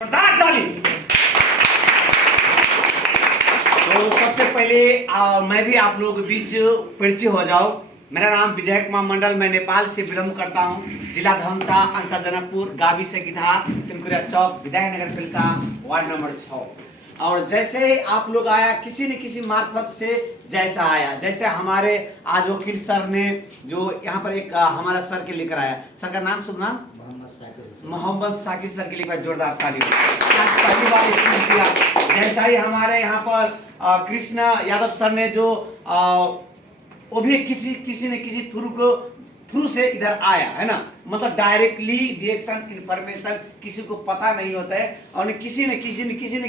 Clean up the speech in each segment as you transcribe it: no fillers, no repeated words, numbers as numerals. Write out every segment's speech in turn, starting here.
जोरदार ताली। तो सबसे पहले मैं भी आप लोगों के बीच परिचय हो जाऊं। मेरा नाम विजय कुमार मंडल, मैं नेपाल से बिलोंग करता हूं। जिला धमसा, अंचल जनकपुर, गावी से गिधा, तिनकुरिया चौक, विधायनगर फिल्का, वार्ड नंबर 6। और जैसे आप लोग आया किसी न किसी मार्फत से जैसा आया, जैसे हमारे आज वकील सर ने जो यहाँ पर एक हमारा सर के लेकर आया, सर का नाम शुभ नाम मोहम्मद साकिर सर के लिए जोरदार ताली। पहली बार इसमें किया। जैसा ही हमारे यहाँ पर कृष्ण यादव सर ने जो वो भी किसी न किसी थ्रू से इधर आया है ना, मतलब डायरेक्टली डायरेक्शन इंफॉर्मेशन किसी को पता नहीं होता है और किसी न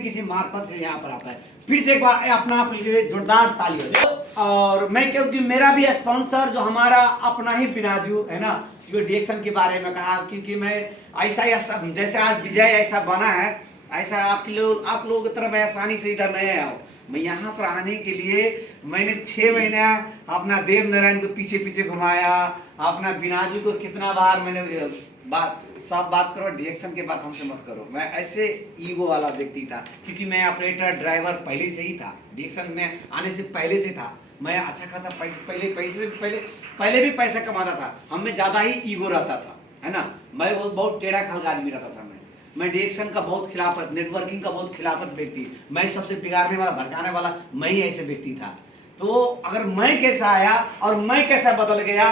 किसी मार्फत से यहाँ पर आता है। फिर से एक बार अपना आप लिए जोरदार ताली हो जाए। और मैं क्योंकि मेरा भी स्पॉन्सर जो हमारा अपना ही बिनाजू है ना, जो डायरेक्शन के बारे में कहा, क्योंकि मैं ऐसा जैसे आज विजय ऐसा बना है, ऐसा आप लोगों की तरह मैं आसानी से इधर नहीं आया हूँ। मैं यहाँ पर आने के लिए मैंने 6 महीना अपना देव नारायण को पीछे पीछे घुमाया, अपना बिनाजू को कितना बार मैंने सब बात करो, डायरेक्शन के बात हमसे मत करो। मैं ऐसे ईगो वाला व्यक्ति था, क्योंकि मैं ऑपरेटर ड्राइवर पहले से ही था, डायरेक्शन में आने से पहले से था। मैं अच्छा खासा पहले भी पैसा कमाता था, हमें ज्यादा ही ईगो रहता था, है ना। मैं बहुत टेढ़ा खलगा आदमी रहता था। मैं डायरेक्शन का बहुत खिलाफत, नेटवर्किंग का बहुत खिलाफत व्यक्ति, मैं सबसे बिगाड़ने वाला, भड़काने वाला मैं ही ऐसे व्यक्ति था। तो अगर मैं कैसा आया और मैं कैसा बदल गया,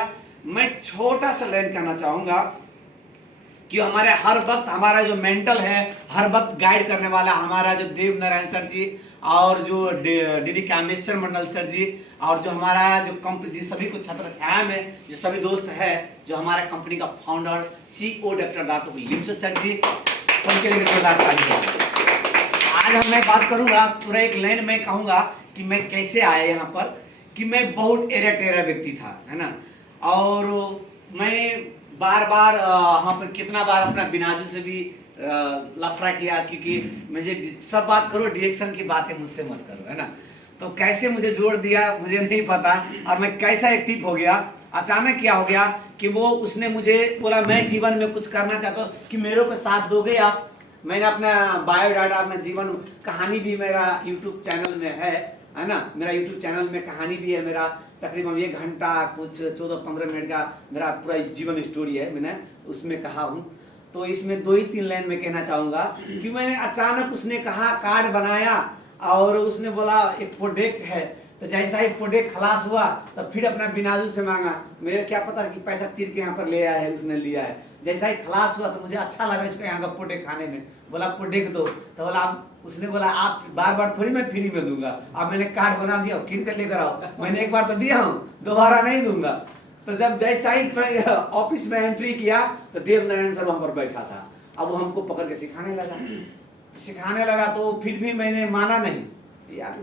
मैं छोटा सा लाइन कहना चाहूंगा कि हमारे हर वक्त हमारा जो मेंटल है, हर वक्त गाइड करने वाला हमारा जो देव नारायण सर जी और जो डीडी कामेश्वर मंडल सर जी, और जो हमारा जो कंपनी सभी को छत्र छाया में जो सभी दोस्त है, जो हमारा कंपनी का founder CEO doctor Dato Lims sir ji, सबके लिए जोरदार ताली। आज मैं बात करूंगा, पूरा एक लाइन में कहूंगा कि मैं कैसे आया यहाँ पर, कि मैं बहुत एरा टेरा व्यक्ति था, है ना। और मैं बार वहाँ पर कितना बार अपना बिनाजू से भी लफड़ा किया, क्योंकि मुझे सब बात करो, डायरेक्शन की बातें मुझसे मत करो, है ना। तो कैसे मुझे जोड़ दिया मुझे नहीं पता, और मैं कैसा एक्टिव हो गया। अचानक क्या हो गया कि वो उसने मुझे बोला मैं जीवन में कुछ करना चाहता हूँ, कि मेरे को साथ दोगे आप। मैंने अपना बायोडाटा, अपना जीवन कहानी भी मेरा यूट्यूब चैनल में है ना। मेरा यूट्यूब चैनल में कहानी भी है, मेरा तकरीबन 1 घंटा कुछ 14-15 मिनट का मेरा पूरा जीवन स्टोरी है, मैंने उसमें कहा हूँ। तो इसमें 2 ही 3 लाइन में कहना चाहूँगा कि मैंने अचानक उसने कहा कार्ड बनाया, और उसने बोला एक प्रोडक्ट है, तो जैसा ही प्रोडक्ट खलास हुआ तो फिर अपना बिनाजू से मांगा। मेरे क्या पता कि पैसा तीर के यहाँ पर ले आया है, उसने लिया है। जैसा ही खलास हुआ तो मुझे अच्छा लगा इसको यहाँ का प्रोडक्ट खाने में, बोला प्रोडक्ट दो, तो बोला उसने बोला आप बार थोड़ी मैं फ्री में दूंगा, अब मैंने कार्ड बना दिया, किन कर लेकर आओ। मैंने एक बार तो दिया हूँ, दोबारा नहीं दूंगा। तो जब जैसा ही ऑफिस में एंट्री किया तो देव नारायण सर वहां पर बैठा था। अब वो हमको पकड़ के सिखाने लगा तो फिर भी मैंने माना नहीं, यार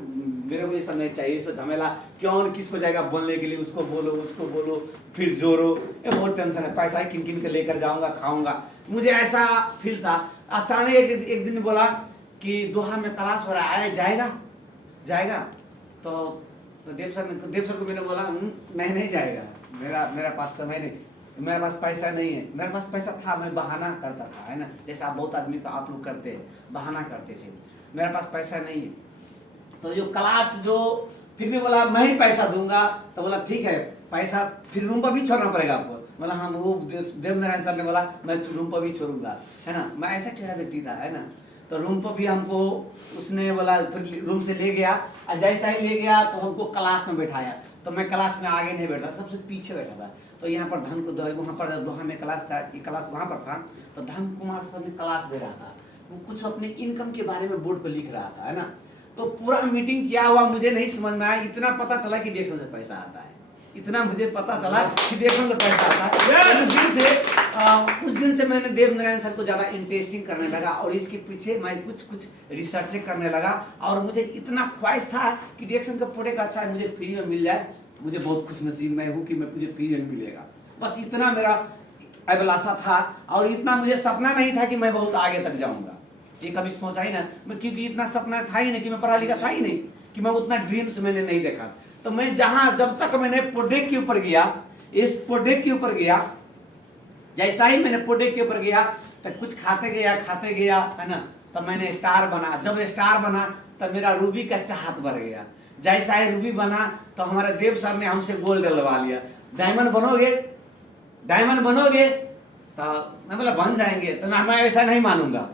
मेरे को ये सब नहीं चाहिए, ये सब झमेला क्यों, किसको जाएगा बोलने के लिए, उसको बोलो फिर जोरो, ये बहुत टेंशन है, पैसा ही किन के लेकर जाऊंगा, खाऊंगा, मुझे ऐसा फील था। अचानक एक दिन बोला कि दोहा में क्लास हो रहा है, जाएगा। तो देव सर को मैंने बोला मैं नहीं जाएगा, मेरा पास समय नहीं, मेरे पास पैसा नहीं है। मेरे पास पैसा था, मैं बहाना करता था, है ना, जैसा बहुत आदमी तो आप लोग करते हैं, बहाना करते थे। मेरे पास पैसा नहीं है, तो जो क्लास जो फिर भी बोला मैं ही पैसा दूंगा, तो बोला ठीक है पैसा, फिर रूम पर भी छोड़ना पड़ेगा आपको। बोला हाँ, वो देव नारायण सर ने बोला मैं रूम पर भी छोड़ूंगा, है ना। मैं ऐसा टेढ़ा व्यक्ति था, है ना। तो रूम पर भी हमको उसने बोला, फिर रूम से ले गया, और जैसा ही ले गया तो हमको क्लास में बैठाया। तो मैं क्लास में आगे नहीं बैठा, सबसे पीछे बैठा था। तो यहाँ पर धन को वहाँ पर दोहा में क्लास था, क्लास वहाँ पर था, तो धन कुमार सर ने क्लास दे रहा था, वो कुछ अपने इनकम के बारे में बोर्ड पर लिख रहा था, है ना। तो पूरा मीटिंग क्या हुआ मुझे नहीं समझ में आया, इतना पता चला कि डायरेक्शन से पैसा आता है, इतना मुझे पता चला कि डायरेक्शन से पैसा आता है। उस दिन से मैंने देव नारायण सर को ज्यादा इंटरेस्टिंग करने लगा, और इसके पीछे मैं कुछ रिसर्च करने लगा, और मुझे इतना ख्वाहिश था कि डायरेक्शन का प्रोडक्ट अच्छा है, मुझे फ्री में मिल जाए। मुझे बहुत खुश नसीब मैं हूँ कि मुझे फ्री में मिलेगा, बस इतना मेरा अभिलाषा था। और इतना मुझे सपना नहीं था कि मैं बहुत आगे तक जाऊंगा, ये कभी सोचा ही ना, क्योंकि इतना सपना था ही नहीं, कि मैं पढ़ा लिखा था ही नहीं, कि मैं उतना ड्रीम्स मैंने नहीं देखा। तो मैं जब तक मैंने प्रोडक्ट के ऊपर गया, इस प्रोडक्ट के ऊपर गया, जैसा ही मैंने प्रोडक्ट के ऊपर गया तो कुछ खाते गया, है ना, तो मैंने स्टार बना। जब स्टार बना तब मेरा रूबी का चाहत बढ़ गया। जैसा ही रूबी बना तो हमारे देव सर ने हमसे गोल्ड डलवा लिया। डायमंड बनोगे, डायमंड बनोगे? तो मैं बोला बन जाएंगे। तो ना, मैं ऐसा नहीं मानूंगा,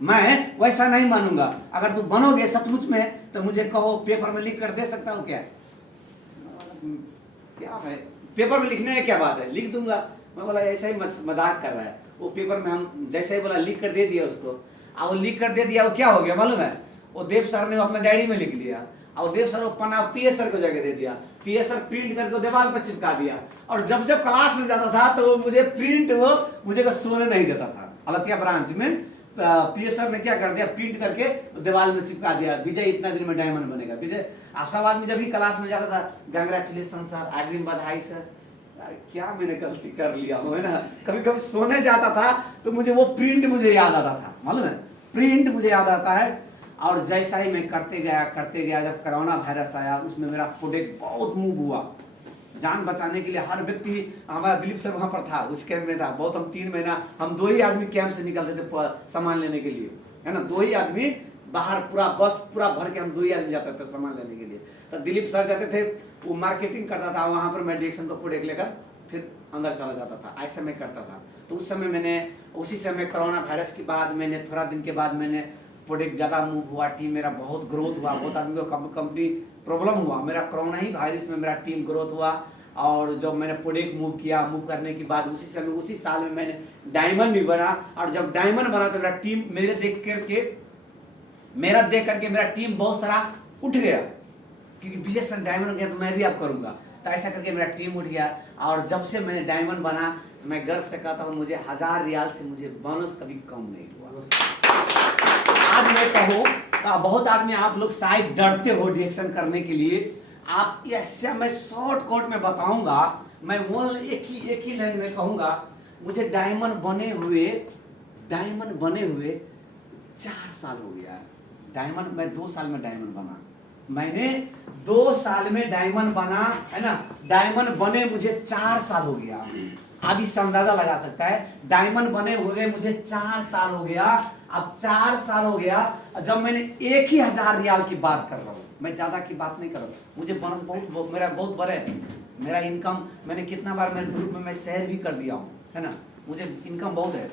मैं वैसा नहीं मानूंगा। अगर तू बनोगे सचमुच में तो मुझे कहो, पेपर में लिख कर दे सकता हूँ क्या? क्या है पेपर में लिखने में क्या बात है, लिख दूंगा। मैं बोला ऐसा ही मजाक कर रहा है। वो पेपर में हम जैसे ही बोला लिख कर दे दिया उसको। और वो लिख कर दे दिया, वो क्या हो गया मालूम है? वो देव सर ने अपना डायरी में लिख लिया और देव सर वो पन्ना पीएस सर को जगह दे दिया। पीएस सर प्रिंट करके दीवार पर चिपका दिया। और जब जब क्लास में जाता था तो वो मुझे प्रिंट, वो मुझे को सोने नहीं देता था। अलतिया ब्रांच में पीएस सर ने क्या कर दिया, प्रिंट करके दीवार में चिपका दिया, विजय इतना दिन में डायमंड बनेगा विजय। सब आदमी जब भी क्लास में जाता था, कंग्रेचुलेशन सर, अग्रिम बधाई सर। क्या मैंने गलती कर लिया हूँ, है ना। कभी कभी सोने जाता था तो मुझे वो प्रिंट मुझे याद आता था, मालूम है, प्रिंट मुझे याद आता है। और जैसा ही मैं करते गया, जब कोरोना वायरस आया उसमें मेरा प्रोडक्ट बहुत मूव हुआ। जान बचाने के लिए हर व्यक्ति, हमारा दिलीप सर वहाँ पर था, उस कैंप में था बहुत। हम 3 महीना हम 2 ही आदमी कैंप से निकलते थे सामान लेने के लिए, है ना। 2 ही आदमी बाहर, पूरा बस पूरा भर के हम 2 ही आदमी जाते थे सामान लेने के लिए। तो दिलीप सर जाते थे, वो मार्केटिंग करता था वहाँ पर, मैं डायरेक्शन का प्रोडक्ट लेकर फिर अंदर चला जाता था। ऐसे मैं करता था। तो उस समय मैंने, उसी समय कोरोना वायरस के बाद मैंने थोड़ा दिन के बाद मैंने प्रोडक्ट ज़्यादा मूव हुआ, टीम मेरा बहुत ग्रोथ हुआ, बहुत आदमी को कंपनी प्रॉब्लम हुआ। मेरा कोरोना ही वायरस में मेरा टीम ग्रोथ हुआ। और जब मैंने प्रोडक्ट मूव किया, मूव करने के बाद उसी समय उसी साल में मैंने डायमंड भी बना। और जब डायमंड बना तो मेरा टीम मेरा देख करके मेरा टीम बहुत सारा उठ गया, क्योंकि विजय सर डायमंड गया तो मैं भी अब करूँगा। तो ऐसा करके मेरा टीम उठ गया। और जब से मैंने डायमंड बना, मैं गर्व से कहता हूँ, मुझे 1000 रियाल से मुझे बोनस कभी कम नहीं हुआ। आज मैं कहूँ तो बहुत आदमी, आप लोग शायद डरते हो रिएक्शन करने के लिए। आप ऐसे मैं शॉर्ट कोट में बताऊंगा, मैं वो एक ही लाइन में कहूंगा। मुझे डायमंड बने हुए 4 साल हो गया। डायमंड मैं 2 साल में डायमंड बना, मैंने 2 साल में डायमंड बना, है ना। डायमंड बने मुझे 4 साल हो गया। अब इससे अंदाजा लगा सकता है, डायमंड बने हुए मुझे 4 साल हो गया। अब 4 साल हो गया जब मैंने 1000 रियाल की बात कर रहा हूँ, मैं ज्यादा की बात नहीं कर रहा हूँ। मुझे बोनस बहुत मेरा बहुत बड़ा है। मेरा इनकम, मैंने कितना बार मेरे ग्रुप में मैं शेयर भी कर दिया हूँ, है ना। मुझे इनकम बहुत है,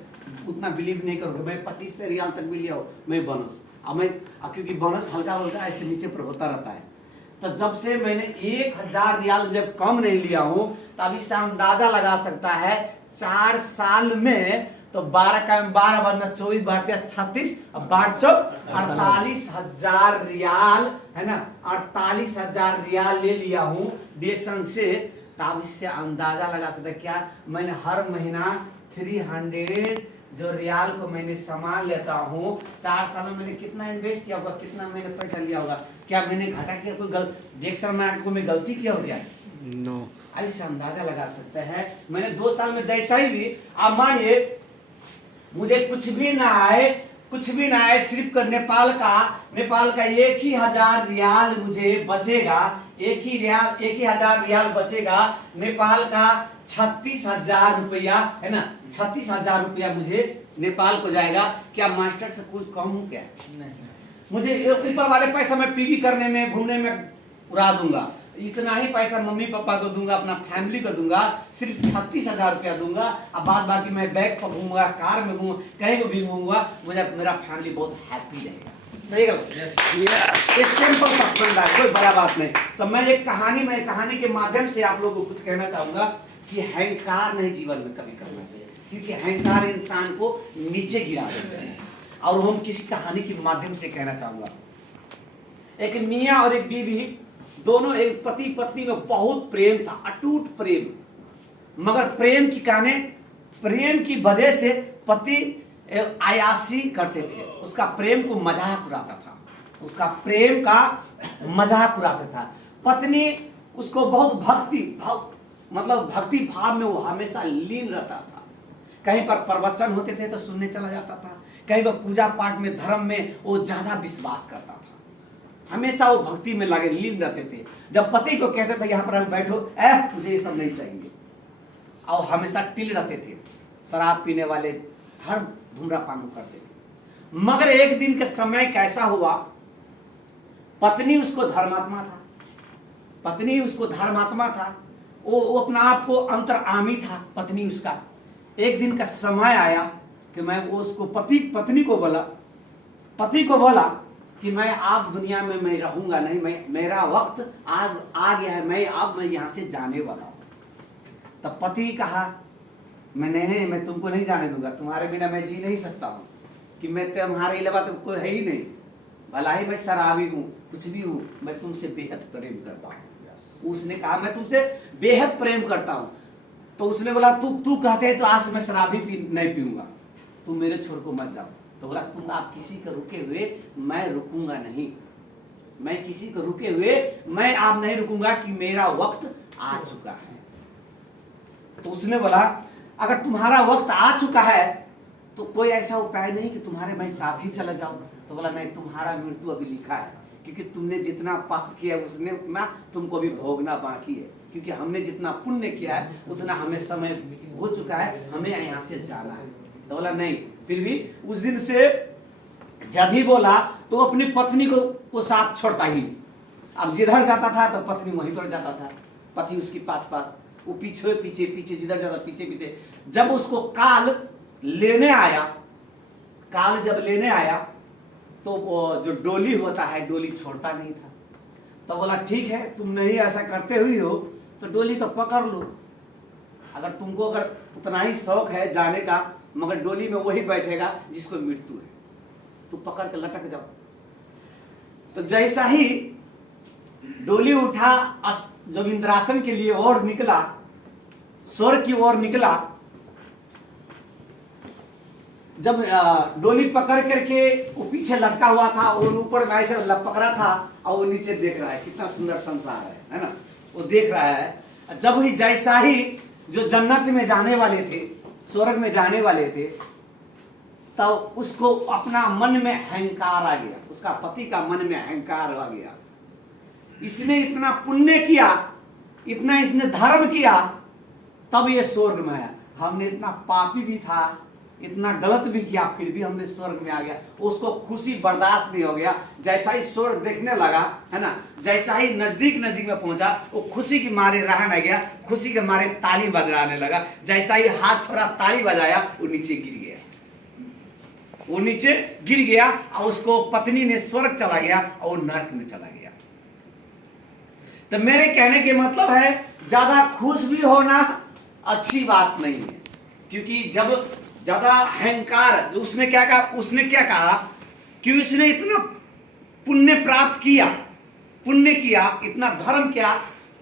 उतना बिलीव नहीं करोगे। मैं 25 रियाल तक भी लिया हूँ मैं बोनस। अब मैं, क्योंकि बोनस हल्का हल्का ऐसे नीचे पर होता रहता है। तो जब से मैंने 1000 रियाल जब कम नहीं लिया हूँ, तब इससे अंदाजा लगा सकता है 4 साल में तो 12 का 12 बनना 24 बढ़ते 36, अब 48,000 रियाल, है ना। 48,000 रियाल ले लिया हूँ डिएक्शन से। तब इससे अंदाजा लगा सकता है क्या मैंने हर महीना 300 जो रियाल को मैंने सामान लेता हूँ, 4 साल में मैंने कितना इन्वेस्ट किया होगा, कितना मैंने पैसा लिया होगा, क्या मैंने घटा किया, कोई डिएक्शन में आके मैं गलती किया हो क्या? नो। अब इससे अंदाजा लगा सकते हैं मैंने 2 साल में जैसा ही भी, आप मानिए मुझे कुछ भी ना आए, सिर्फ नेपाल का 1,000 रियाल मुझे बचेगा, 1,000 रियाल बचेगा। नेपाल का 36,000 रुपया, है ना, 36,000 रुपया मुझे नेपाल को जाएगा। क्या मास्टर से कुछ कम हूँ क्या? नहीं। मुझे ऊपर वाले पैसा मैं पीवी करने में, घूमने में उड़ा दूंगा। इतना ही पैसा मम्मी पापा को दूंगा, अपना फैमिली को दूंगा, सिर्फ 36,000 रुपया दूंगा। अब बाद बाकी मैं बैग पर घूमूंगा, कार में घूमूंगा, कहीं को भी घूमूंगा, मेरा फैमिली बहुत हैप्पी रहेगा। सही गलत? सिंपल सा फंडा, कोई बड़ा बात नहीं। तो मैं एक कहानी के माध्यम से आप लोगों को कुछ कहना चाहूंगा कि अहंकार नहीं जीवन में कभी करना चाहिए, क्योंकि अहंकार इंसान को नीचे गिरा देता है। और हम किसी कहानी के माध्यम से कहना चाहूंगा, एक मियाँ और एक बीवी, दोनों एक पति पत्नी में बहुत प्रेम था, अटूट प्रेम। मगर प्रेम की वजह से पति अयाशी करते थे, उसका प्रेम को मजाक उड़ाता था, उसका प्रेम का मजाक उड़ाता था। पत्नी उसको बहुत भक्ति भाव में वो हमेशा लीन रहता था। कहीं पर प्रवचन होते थे तो सुनने चला जाता था, कहीं पर पूजा पाठ में, धर्म में वो ज्यादा विश्वास करता था। हमेशा वो भक्ति में लगे लीन रहते थे। जब पति को कहते थे यहाँ पर बैठो, मुझे ये सब नहीं चाहिए, और हमेशा टिल रहते थे। शराब पीने वाले, हर धूम्रपान करते थे। मगर एक दिन के समय कैसा हुआ, पत्नी उसको धर्मात्मा था, पत्नी उसको धर्मात्मा था, वो अपना आप को अंतर्आमी था पत्नी उसका। एक दिन का समय आया कि मैं उसको पत्नी को बोला, पति को बोला कि मैं आप दुनिया में मैं रहूंगा नहीं, मेरा वक्त आ गया है, मैं यहाँ से जाने वाला हूँ। तब पति कहा मैं तुमको नहीं जाने दूंगा, तुम्हारे बिना मैं जी नहीं सकता हूँ, कि मैं तुम्हारे अलावा तो कोई है ही नहीं, भला ही मैं शराबी हूँ, कुछ भी हूँ, मैं तुमसे बेहद प्रेम करता हूँ। उसने कहा मैं तुमसे बेहद प्रेम करता हूँ। तो उसने बोला तू कहते है तो आज मैं शराबी नहीं पीऊंगा, तुम मेरे छोड़ को मत जाओ। तो बोला तुम आप किसी को रुके हुए मैं रुकूंगा नहीं, मैं किसी को रुके हुए मैं आप नहीं रुकूंगा, कि मेरा वक्त आ चुका है। तो उसने बोला अगर तुम्हारा वक्त आ चुका है तो कोई ऐसा उपाय नहीं कि तुम्हारे मैं साथ ही चला जाऊं। तो बोला नहीं, तुम्हारा मृत्यु अभी लिखा है, क्योंकि तुमने जितना पाप किया उसने उतना तुमको भी भोगना बाकी है, क्योंकि हमने जितना पुण्य किया है उतना हमें समय हो चुका है, हमें यहाँ से जाना है। तो बोला नहीं, फिर भी उस दिन से जब भी बोला तो अपनी पत्नी को वो साथ छोड़ता ही। अब जिधर जाता था तो पत्नी वहीं पर जाता था, पति उसकी पास पास, वो पीछे पीछे पीछे, जिधर जाता पीछे पीछे। जब उसको काल लेने आया, काल जब लेने आया तो वो जो डोली होता है, डोली छोड़ता नहीं था। तो बोला ठीक है, तुम नहीं ऐसा करते हुई हो तो डोली तो पकड़ लो, अगर तुमको अगर उतना ही शौक है जाने का, मगर डोली में वही बैठेगा जिसको मृत्यु है, तू पकड़ के लटक जाओ। तो जैसा ही डोली उठा, जब इंद्रासन के लिए और निकला, स्वर्ग की ओर निकला, जब डोली पकड़ करके वो पीछे लटका हुआ था और ऊपर में ऐसे पकड़ा था और वो नीचे देख रहा है, कितना सुंदर संसार है ना, वो देख रहा है। जब ही जैसा ही जो जन्नत में जाने वाले थे, स्वर्ग में जाने वाले थे, तो उसको अपना मन में अहंकार आ गया, उसका पति का मन में अहंकार आ गया। इसने इतना पुण्य किया, इतना इसने धर्म किया, तब ये स्वर्ग में आया। हमने इतना पापी भी था, इतना गलत भी किया, फिर भी हमने स्वर्ग में आ गया। उसको खुशी बर्दाश्त नहीं हो गया। जैसा ही स्वर्ग देखने लगा है ना, जैसा ही नजदीक में पहुंचा, वो खुशी के मारे रह न गया, खुशी के मारे ताली बजाने लगा। जैसा ही हाथ छोड़ा, ताली बजाया, वो नीचे गिर गया, वो नीचे गिर गया और उसको पत्नी ने स्वर्ग चला गया और नरक में चला गया। तो मेरे कहने के मतलब है ज्यादा खुश भी होना अच्छी बात नहीं है, क्योंकि जब ज्यादा अहंकार, उसने क्या कहा कि उसने इतना पुण्य प्राप्त किया, पुण्य किया, इतना धर्म किया,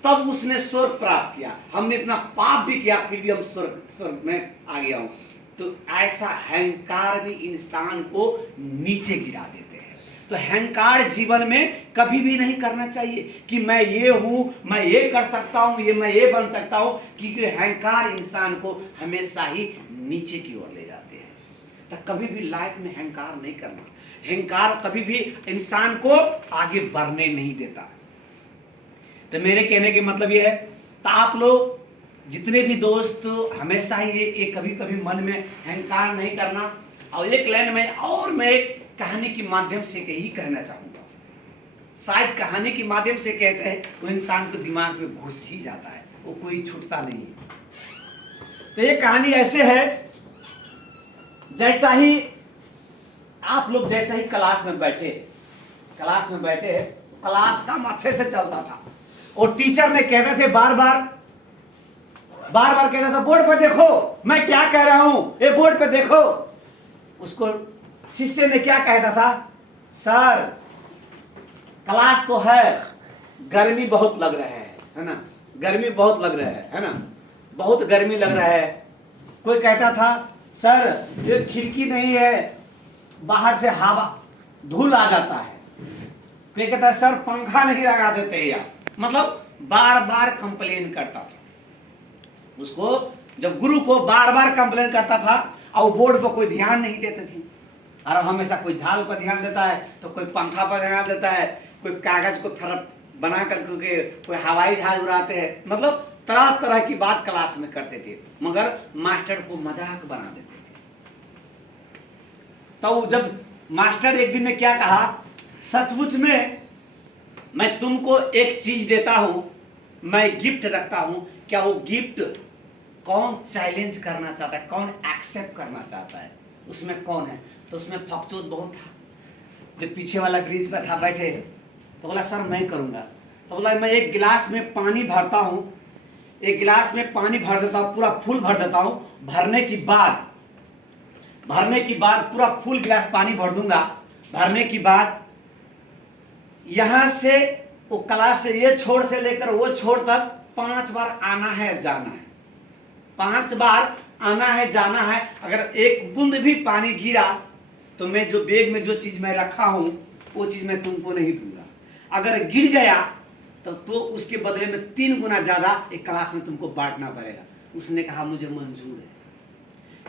तब उसने स्वर्ग प्राप्त किया। हमने इतना पाप भी किया, फिर भी हम स्वर्ग में आ गया हूं। तो ऐसा अहंकार भी इंसान को नीचे गिरा देते हैं। तो अहंकार जीवन में कभी भी नहीं करना चाहिए कि मैं ये हूं, मैं ये कर सकता हूं, मैं ये बन सकता हूं, क्योंकि अहंकार इंसान को हमेशा ही नीचे की ओर ले जाते हैं। तो कभी भी लाइफ में अहंकार नहीं करना। अहंकार कभी भी इंसान को आगे बढ़ने नहीं देता। तो मेरे कहने के मतलब ये है, तो आप लोग जितने भी दोस्त हमेशा ही ये कभी कभी मन में अहंकार नहीं करना। और एक लाइन में और मैं एक कहानी के माध्यम से यही कहना चाहूंगा। शायद कहानी के माध्यम से कहते हैं तो इंसान को दिमाग में घुस ही जाता है, वो कोई छूटता नहीं है। तो ये कहानी ऐसे है, जैसा ही आप लोग जैसा ही क्लास में बैठे, क्लास काम अच्छे से चलता था और टीचर ने कहते थे बार बार कहता था बोर्ड पे देखो, मैं क्या कह रहा हूं, ये बोर्ड पे देखो। उसको शिष्य ने क्या कहता था, सर क्लास तो है, गर्मी बहुत लग रहा है ना, गर्मी बहुत लग रहा है ना, बहुत गर्मी लग रहा है। कोई कहता था सर ये खिड़की नहीं है, बाहर से हवा धूल आ जाता है। कोई कहता है सर पंखा नहीं लगा देते यार। मतलब बार बार कंप्लेन करता था। उसको जब गुरु को बार बार कंप्लेन करता था और बोर्ड पर कोई ध्यान नहीं देते थे, और हमेशा कोई झाल पर ध्यान देता है तो कोई पंखा पर ध्यान देता है, कोई कागज को फरक बना करके कोई हवाई जहाज उड़ाते हैं। मतलब तरह तरह की बात क्लास में करते थे, मगर मास्टर को मजाक बना देते थे। तो जब मास्टर एक दिन ने क्या कहा, सचमुच में मैं तुमको एक चीज देता हूं, मैं गिफ्ट रखता हूं, क्या वो गिफ्ट कौन चैलेंज करना चाहता है, कौन एक्सेप्ट करना चाहता है, उसमें कौन है? तो उसमें फकचोद बहुत था, जो पीछे वाला ब्रिज पर था बैठे, तो बोला सर मैं करूंगा। तो बोला मैं एक गिलास में पानी भरता हूं, एक गिलास में पानी भर देता हूं, पूरा फुल भर देता हूं, भरने के बाद पूरा फुल गिलास पानी भर दूंगा, भरने के बाद यहां से वो क्लास से ये छोर से लेकर वो छोर तक 5 बार आना है जाना है, 5 बार आना है जाना है। अगर एक बूंद भी पानी गिरा तो मैं जो बैग में जो चीज मैं रखा हूं वो चीज मैं तुमको नहीं दूंगा, अगर गिर गया तो उसके बदले में 3 गुना ज्यादा एक क्लास में तुमको बांटना पड़ेगा। उसने कहा मुझे मंजूर है।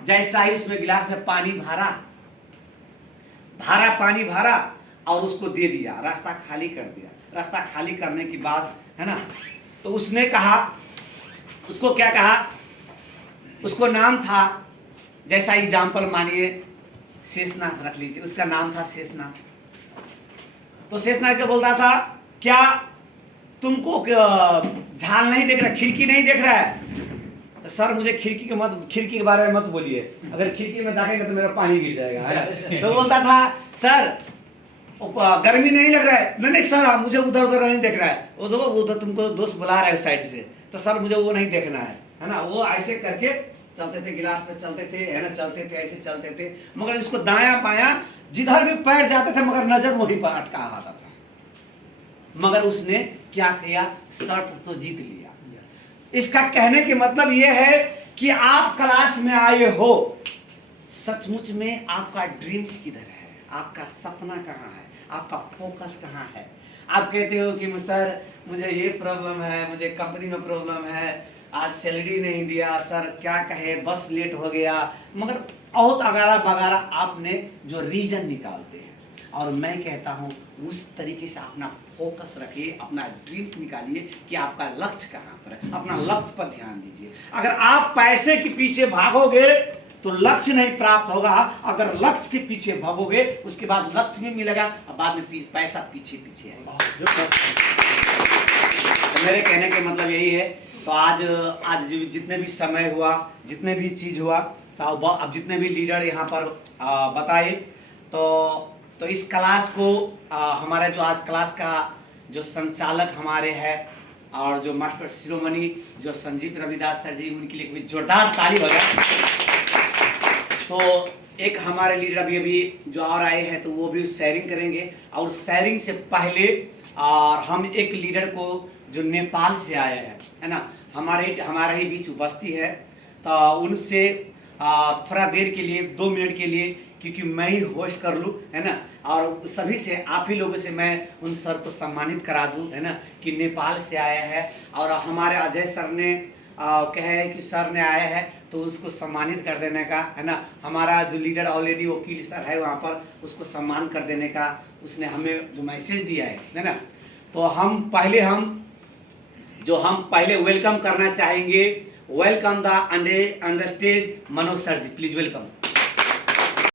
जैसा ही उसमें गिलास में पानी भरा और उसको दे दिया, रास्ता खाली कर दिया। रास्ता खाली करने के बाद है ना, तो उसने कहा, उसको क्या कहा, उसको नाम था, जैसा एग्जाम्पल मानिए शेषनाग रख लीजिए, उसका नाम था शेषनाग। तो शेषनाग क्या बोलता था, क्या तुमको झाल नहीं देख रहा, खिड़की नहीं देख रहा है? तो सर मुझे खिड़की के बारे में मत बोलिए, अगर खिड़की में देखेंगे तो मेरा पानी गिर जाएगा। तो बोलता था सर गर्मी नहीं लग रहा है? नहीं सर मुझे उधर नहीं देख रहा है, वो देखो उधर तुमको दोस्त बुला रहा है उस साइड से, तो सर मुझे वो नहीं देखना है ना। वो ऐसे करके चलते थे, गिलास पे चलते थे है ना, चलते थे ऐसे चलते थे, मगर उसको दायां बायां जिधर भी पैर जाते थे मगर नजर वहीं पर अटका आता था। मगर उसने क्या किया, शर्त तो जीत लिया। इसका कहने के मतलब यह है कि आप क्लास में आए हो, सचमुच में आपका ड्रीम्स किधर है, आपका सपना कहाँ है, आपका फोकस कहाँ है? आप कहते हो कि सर मुझे ये प्रॉब्लम है, मुझे कंपनी में प्रॉब्लम है, आज सैलरी नहीं दिया, सर क्या कहे, बस लेट हो गया, मगर बहुत अगारा बगारा आपने जो रीजन निकालते हैं। और मैं कहता हूं उस तरीके से अपना फोकस रखिए, अपना ड्रीम्स निकालिए कि आपका लक्ष्य कहाँ पर है, अपना लक्ष्य पर ध्यान दीजिए। अगर आप पैसे के पीछे भागोगे तो लक्ष्य नहीं प्राप्त होगा, अगर लक्ष्य के पीछे भागोगे उसके बाद लक्ष्य भी मिलेगा और बाद में पैसा पीछे आएगा। तो मेरे कहने के मतलब यही है। तो आज जितने भी समय हुआ, जितने भी चीज हुआ, तो अब जितने भी लीडर यहाँ पर बताए, तो इस क्लास को हमारे जो आज क्लास का जो संचालक हमारे हैं और जो मास्टर शिरोमणि जो संजीव रविदास सर जी, उनके लिए भी जोरदार ताली बजाएं। तो एक हमारे लीडर अभी जो और आए हैं तो वो भी शेयरिंग करेंगे, और शेयरिंग से पहले हम एक लीडर को जो नेपाल से आए हैं है ना, हमारे ही बीच उपस्थित है, तो उनसे थोड़ा देर के लिए 2 मिनट के लिए, क्योंकि मैं ही होस्ट कर लूँ है ना, और सभी से आप ही लोगों से मैं उन सर को सम्मानित करा दूँ है ना, कि नेपाल से आया है और हमारे अजय सर ने कहे कि सर ने आया है तो उसको सम्मानित कर देने का है ना। हमारा जो लीडर ऑलरेडी वकील सर है वहाँ पर, उसको सम्मान कर देने का उसने हमें जो मैसेज दिया है ना। तो हम पहले वेलकम करना चाहेंगे, welcome the under stage Manoj sir ji, please welcome.